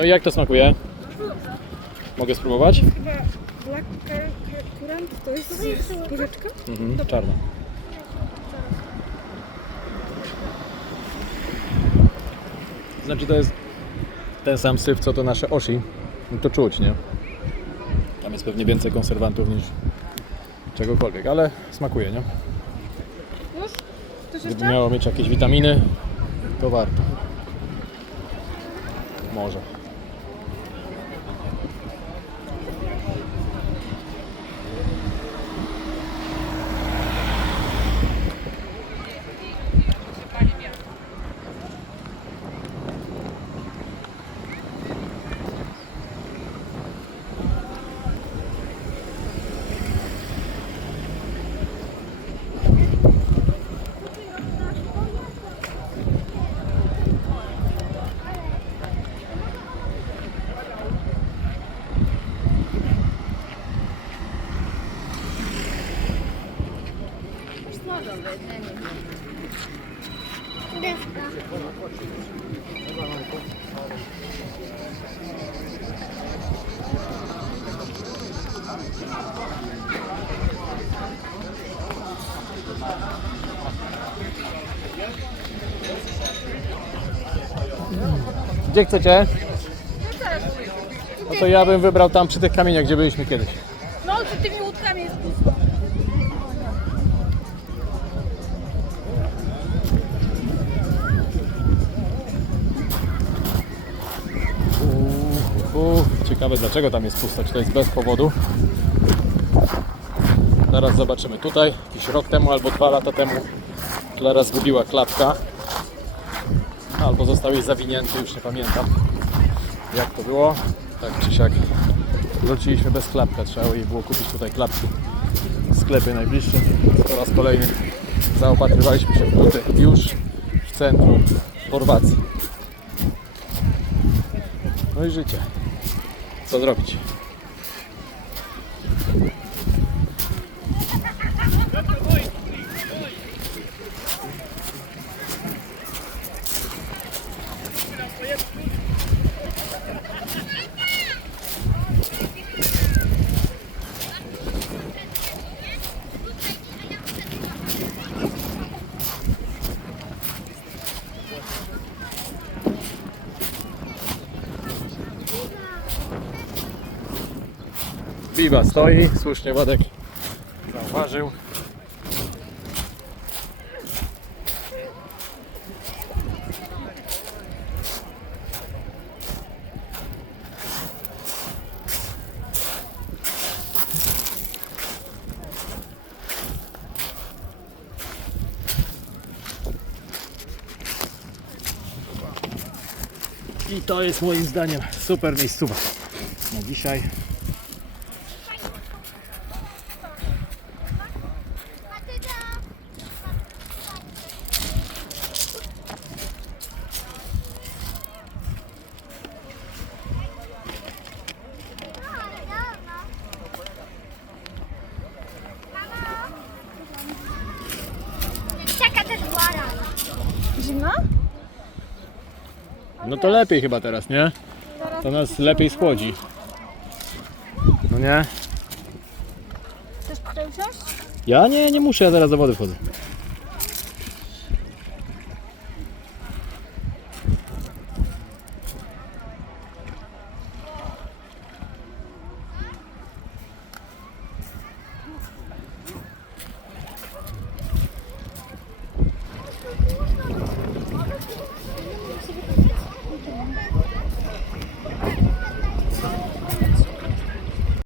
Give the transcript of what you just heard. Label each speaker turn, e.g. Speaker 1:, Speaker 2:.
Speaker 1: No i jak to smakuje? Mogę spróbować?
Speaker 2: Chyba Black Currant to jest porzeczka?
Speaker 1: Mhm, czarna. Znaczy to jest ten sam syf, co to nasze oshi. No to czuć, nie? Tam jest pewnie więcej konserwantów niż czegokolwiek, ale smakuje, nie?
Speaker 2: Już? Coś
Speaker 1: Gdyby
Speaker 2: jeszcze?
Speaker 1: miało mieć jakieś witaminy, to warto. Może. Gdzie chcecie? No to ja bym wybrał tam przy tych kamieniach, gdzie byliśmy kiedyś.
Speaker 2: No, z tymi łódkami jest pusto.
Speaker 1: Ciekawe dlaczego tam jest pusto, czy to jest bez powodu. Zaraz zobaczymy. Tutaj jakiś rok temu albo dwa lata temu Klara zgubiła klapka. Albo został jej zawinięty, już nie pamiętam jak to było. Tak czy siak wróciliśmy bez klapka. Trzeba jej było kupić tutaj klapki w sklepie najbliższym. Po raz kolejny zaopatrywaliśmy się w buty już w centrum Chorwacji. No i życie. Co zrobić? Biwa stoi, słusznie Władek zauważył. I to jest moim zdaniem super miejscowa na dzisiaj.
Speaker 2: Zimno?
Speaker 1: No to lepiej chyba teraz, nie? To nas lepiej schłodzi. No nie?
Speaker 2: Chcesz tutaj usiąść?
Speaker 1: Ja nie, nie muszę, ja zaraz do wody wchodzę.